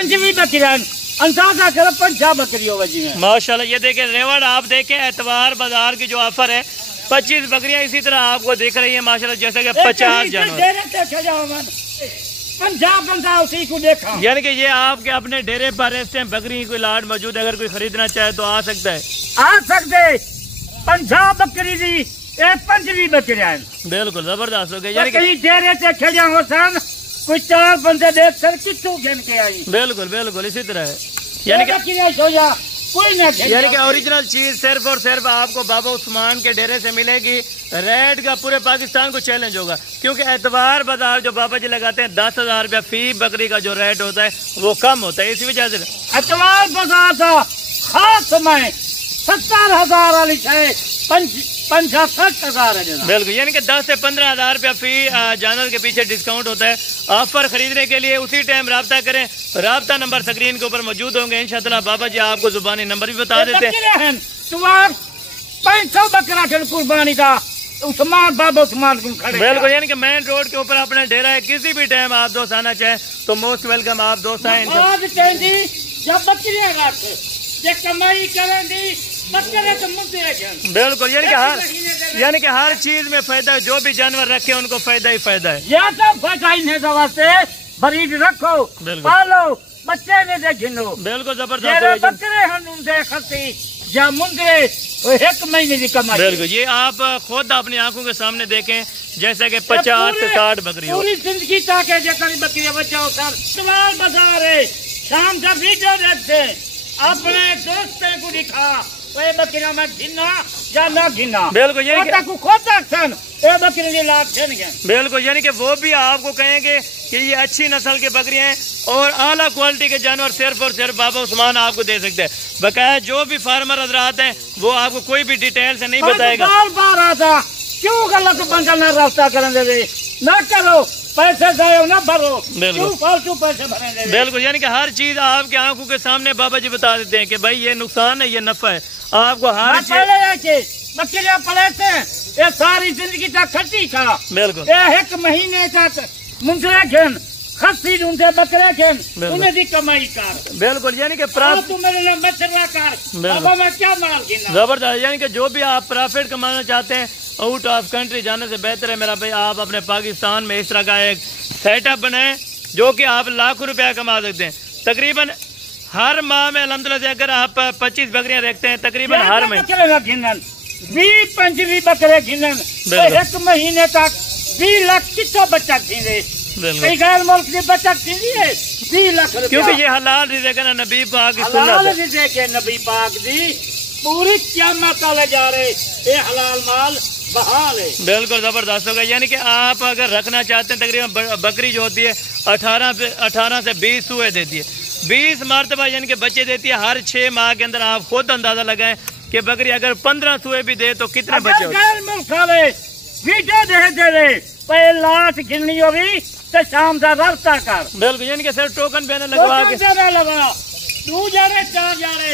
पंचवी बकरियां अंदाजा करो 50 बकरियों वजी में माशाल्लाह। ये देखें रेवड़, आप देखें एतवार बाजार की जो ऑफर है 25 बकरियां इसी तरह आपको दिख रही है माशाल्लाह, जैसे कि 50 जानवर। 50 उसी को देखा। यानी कि ये आपके अपने डेरे पर इस टाइम बकरी कोई लाट मौजूद है, अगर कोई खरीदना चाहे तो आ सकता है। आ सकते 50 बकरी दी ये पंचवी बकरियां बिल्कुल जबरदस्त हो गई। यानी कि डेरे से खेजा हो सन कुछ 4 बंदे देख सर कितों गिन के आई। बिल्कुल बिल्कुल इसी तरह है। यानी कि ओरिजिनल चीज सिर्फ और सिर्फ आपको बाबा उस्मान के डेरे से मिलेगी। रेट का पूरे पाकिस्तान को चैलेंज होगा, क्योंकि एतवार बाजार जो बाबा जी लगाते हैं 10,000 रुपया फी बकरी का जो रेट होता है वो कम होता है। इसी वजह से एतवार बाजार का खास समय 70,000 वाली है 65,000 है। बिल्कुल, यानी कि 10 से 15,000 रुपया फी जानवर के पीछे डिस्काउंट होता है। ऑफर खरीदने के लिए उसी टाइम राब्ता करें। राब्ता नंबर स्क्रीन के ऊपर मौजूद होंगे। इंशाअल्लाह बाबा जी आपको जुबानी नंबर भी बता देते हैं। 500 बकरा कुर्बानी का उस्मान बाबा उस्मान खड़े। बिल्कुल, यानी कि मेन रोड के ऊपर अपना डेरा है। किसी भी टाइम आप दोस्त आना चाहें तो मोस्ट वेलकम, आप दोस्त आए। जब बकरियां कमाई करेंगी बिल्कुल, यानी कि हर चीज में फायदा है। जो भी जानवर रखे उनको फायदा ही फायदा है। या तो फायदा ही से बरीड रखो पालो बच्चे ने दे घिनो। बिल्कुल जबरदस्त बकरे हम खसी या मुंडे 1 महीने की कमाई। बिल्कुल, ये आप खुद अपनी आंखों के सामने देखें जैसे कि 50 से 60 बकरी पूरी जिंदगी ताके बकरियां बचाओ सर। सवाल बाजार है शाम का वीडियो देखते अपने दोस्तों को दिखा बकरियां में घिना या ना घिना। बिल्कुल, बिल्कुल, यानी कि वो भी आपको कहेंगे कि ये अच्छी नस्ल की बकरियां हैं और आला क्वालिटी के जानवर सिर्फ और सिर्फ बाबा उस्मान आपको दे सकते हैं। बकाया जो भी फार्मर हजरात हैं वो आपको कोई भी डिटेल से नहीं बताएगा। बार आता क्यों गलत बंदा ना रास्ता करेंगे ना करो पैसे दो ना भरो, क्यों फालतू पैसे भरेंगे। बिल्कुल, यानी कि हर चीज आपकी आंखों के सामने बाबा जी बता देते हैं कि भाई ये नुकसान है ये नफा है। आपको हर चीज बकरियां पलेते ये सारी जिंदगी तक खर्ची था। बिल्कुल, 1 महीने तक मुंडरे घेन खसी ढूंढे बकरे घेन उन्हें भी कमाई कर। बिल्कुल, यानी कि क्या माल जबरदस्त, यानी कि जो भी आप प्रॉफिट कमाना चाहते हैं आउट ऑफ कंट्री जाने से बेहतर है मेरा भाई आप अपने पाकिस्तान में इस तरह का एक सेटअप बनाएं जो कि आप लाखों रुपया कमा सकते हैं। तकरीबन हर माह में अल्हम्दुलिल्लाह से अगर आप 25 बकरियां रखते हैं तकरीबन हर महीने 20-25 बकरे घिनन 1 महीने तक 20 लाख कितना बच्चा घिने। कई गैर मुल्क की बचत थी 20 लाख, क्योंकि ये हलाल रिज़्क़ है ना। नबी पाक की सुन्नत है नबी पाक दी पूरी क़यामत तक जा रहे ये हलाल माल बहाल है। बिल्कुल जबरदस्त होगा, यानी कि आप अगर रखना चाहते हैं तकरीबन बकरी जो होती है 18 से 20 सूए देती है, 20 मरतबा यानी कि बच्चे देती है हर 6 माह के अंदर। आप खुद अंदाजा लगाएं कि बकरी अगर 15 सूए भी दे तो कितने बच्चे लाश गिननी होगी तो शाम का रास्ता कर। बिल्कुल, यानी कि सिर्फ टोकन बैनर लगवा के लगा 2 जाने 4 जाने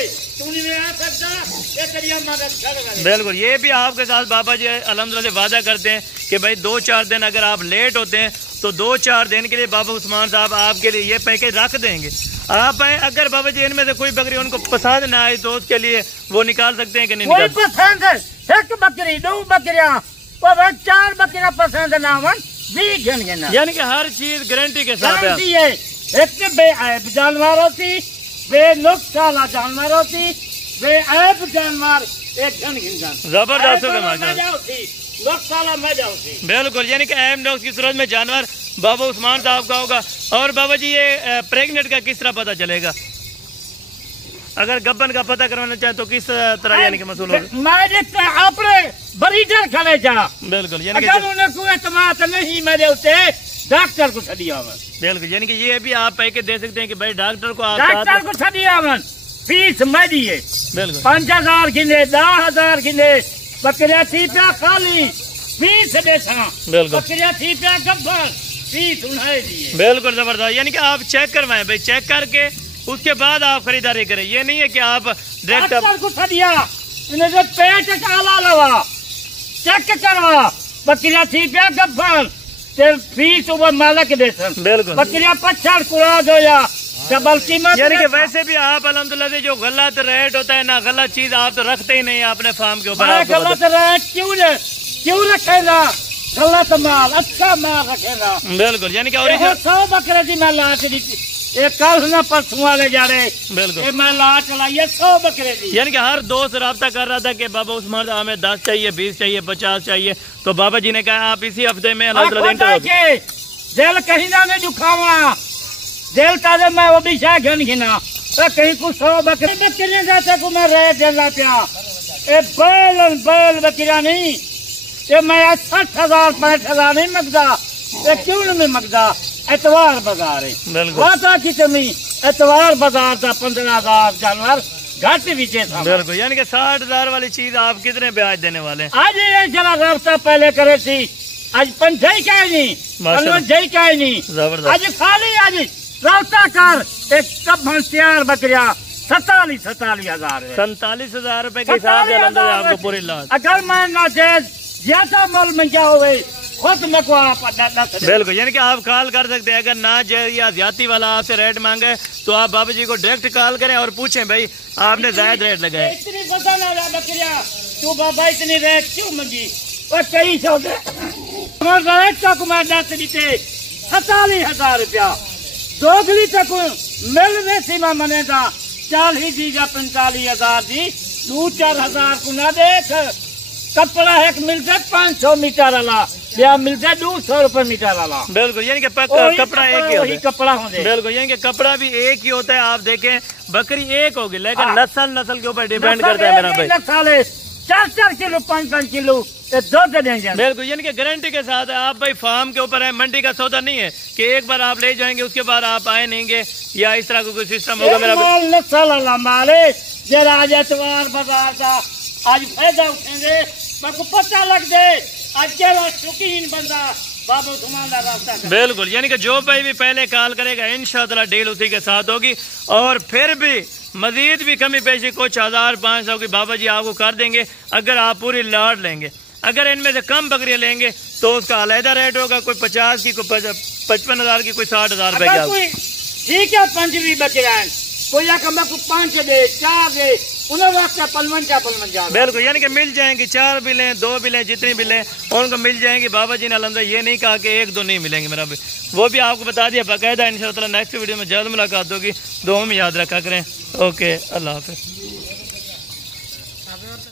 बिल्कुल, ये भी आपके साथ बाबा जी अल्हम्दुलिल्लाह वादा करते हैं कि भाई 2-4 दिन अगर आप लेट होते हैं तो 2-4 दिन के लिए बाबा उस्मान साहब आपके लिए ये पैकेज रख देंगे। आप अगर बाबा जी इनमें से कोई बकरी उनको पसंद ना आए तो उसके लिए वो निकाल सकते हैं कि नहीं निकाल सकते। 1 बकरी 2 बकरियां 4 बकरियां पसंद ना यानी कि हर चीज गारंटी के साथ है। एक बेऐब जानवर होती बेनुक्स वाला जानवर होती बेऐब जानवर एक जबरदस्त होती। बिल्कुल, यानी कि ऐब नुक्स की सूरत में जानवर बाबा उस्मान साहब का होगा। और बाबा जी ये प्रेग्नेंट का किस तरह पता चलेगा? अगर गब्बन का पता करवाना चाहे तो किस तरह यानी कि मसूल होगा? अपने बरीडर खड़े जा। बिल्कुल, यानी कि उन्हें कोई एतमाद नहीं मेरे उसे डॉक्टर को छड़िया। बिल्कुल, यानी कि ये भी आप पैकेज दे सकते हैं कि भाई डॉक्टर को छड़िया फीस मैं दिए। बिल्कुल, 5,000 गिने 10,000 गिने बकरिया थी पे खाली फीस देता। बिल्कुल, बकरिया थी पे गब्बर फीस उन्हें दिए। बिल्कुल जबरदस्त, यानी कि आप चेक करवाएं भाई, चेक करके उसके बाद आप खरीदारी करें। ये नहीं है कि आप डायरेक्ट को छड़िया पेट काला लगा चेक करवा बकरिया थी पे गब्बर फीस वो मालक देसन। बिल्कुल, बकरिया 50 कुड़ा दो या डबल कीमत। यानी कि वैसे भी आप अल्हम्दुलिल्लाह से जो गलत रेट होता है ना, गलत चीज आप तो रखते ही नहीं अपने फार्म के ऊपर। गलत रेट क्यों रखेगा? गलत माल, अच्छा माल रखेगा। बिल्कुल, यानी कि ओरिजिनल 100 बकरे की मैं ला के दी, एक कल ना परसों वाले जा रहे। बिल्कुल, मैं ला चलाई 100 बकरे की। यानी कि हर दोस्त राब्ता कर रहा था कि बाबा उस्मान हमें 10 चाहिए, 20 चाहिए, 50 चाहिए, तो बाबा जी ने कहा आप इसी हफ्ते में दिल कहीं ना नहीं दुखावा, दिल ताजे मैं वो भी शायद घन घिना कहीं कुछ 100 बकरे जाते को मैं रेट देना पिया। बैल बकरिया नहीं, ये मैं 60,000 65,000 नहीं मंगता, क्यों नहीं मंगता? एतवार बाजार है, वादा की कमी। एतवार बाजार था 15,000 जानवर घट बीचे था। बिल्कुल, यानी कि 60,000 वाली चीज आप कितने पे आज देने वाले? आज ये जरा रास्ता पहले करे थी, आज 50 का ही नहीं, 50 का ही नहीं, आज खाली आज रास्ता कर एक कब तैयार बकरिया 47,000 47,000 रुपए के हिसाब से आपको पूरी लाश। अगर मैं ना ज्यादा माल महंगा हो गई खुद में को आप। बिल्कुल, यानी कि आप कॉल कर सकते हैं, अगर ना या ज्यादा वाला आपसे रेट मांगे तो आप बाबा जी को डायरेक्ट कॉल करें और पूछें भाई आपने जायद रेट लगाए। इतनी पता ना बकरिया तू बाबा इतनी रेट क्यों मंगी? और कई सौ रेट तक मैं 47,000 रुपया दोगली तक मिलने सीमा मने था 40 जी 45,000 जी 2-4,000 को ना देख। कपड़ा है मिलता 500 मीटर वाला या मिलता 200 रुपए मीटर वाला। बिल्कुल, यानी कि कपड़ा एक ही होता है। कपड़ा होता है। बिल्कुल, यानी कि कपड़ा भी एक ही होता है। आप देखें बकरी एक होगी लेकिन नस्ल के ऊपर डिपेंड करता है मेरा भाई। 4-4 किलो 5-5 किलो दूध देंगे। बिल्कुल, यानी कि गारंटी के साथ है। आप भाई फार्म के ऊपर है, मंडी का सौदा नहीं है कि एक बार आप ले जाएंगे उसके बाद आप आए नहीं या इस तरह का कोई सिस्टम होगा मेरा भाई। नस्ल माले जरा आज एतवार बाजार था, आज फायदा उठेंगे को पता लग दे आज क्या शौकीन बंदा बाबू तुम्हारा रास्ता। बिल्कुल, यानी कि जो भाई भी पहले कॉल करेगा इंशाअल्लाह डील उसी के साथ होगी। और फिर भी मजीद भी कमी पेशी कुछ 1,000-500 की बाबा जी आपको कर देंगे अगर आप पूरी लाट लेंगे। अगर इनमें से कम बकरियां लेंगे तो उसका अलहदा रेट होगा, कोई 50 की, कोई 55,000 की, कोई 60,000 रुपए की। ठीक है 5 भी बकरियां कोई 5 दे 4 दे उन्हें वक्त 55। बिल्कुल, यानी कि मिल जाएंगी 4 भी लें 2 भी लें जितनी भी लें उनको मिल जाएंगी। बाबा जी ने अलहमदुलिल्लाह ये नहीं कहा कि 1-2 नहीं मिलेंगे मेरा भी, वो भी आपको बता दिया बाकायदा। इंशाअल्लाह नेक्स्ट वीडियो में जल्द मुलाकात होगी। दुआ में याद रखा करें। ओके, अल्लाह हाफिज़।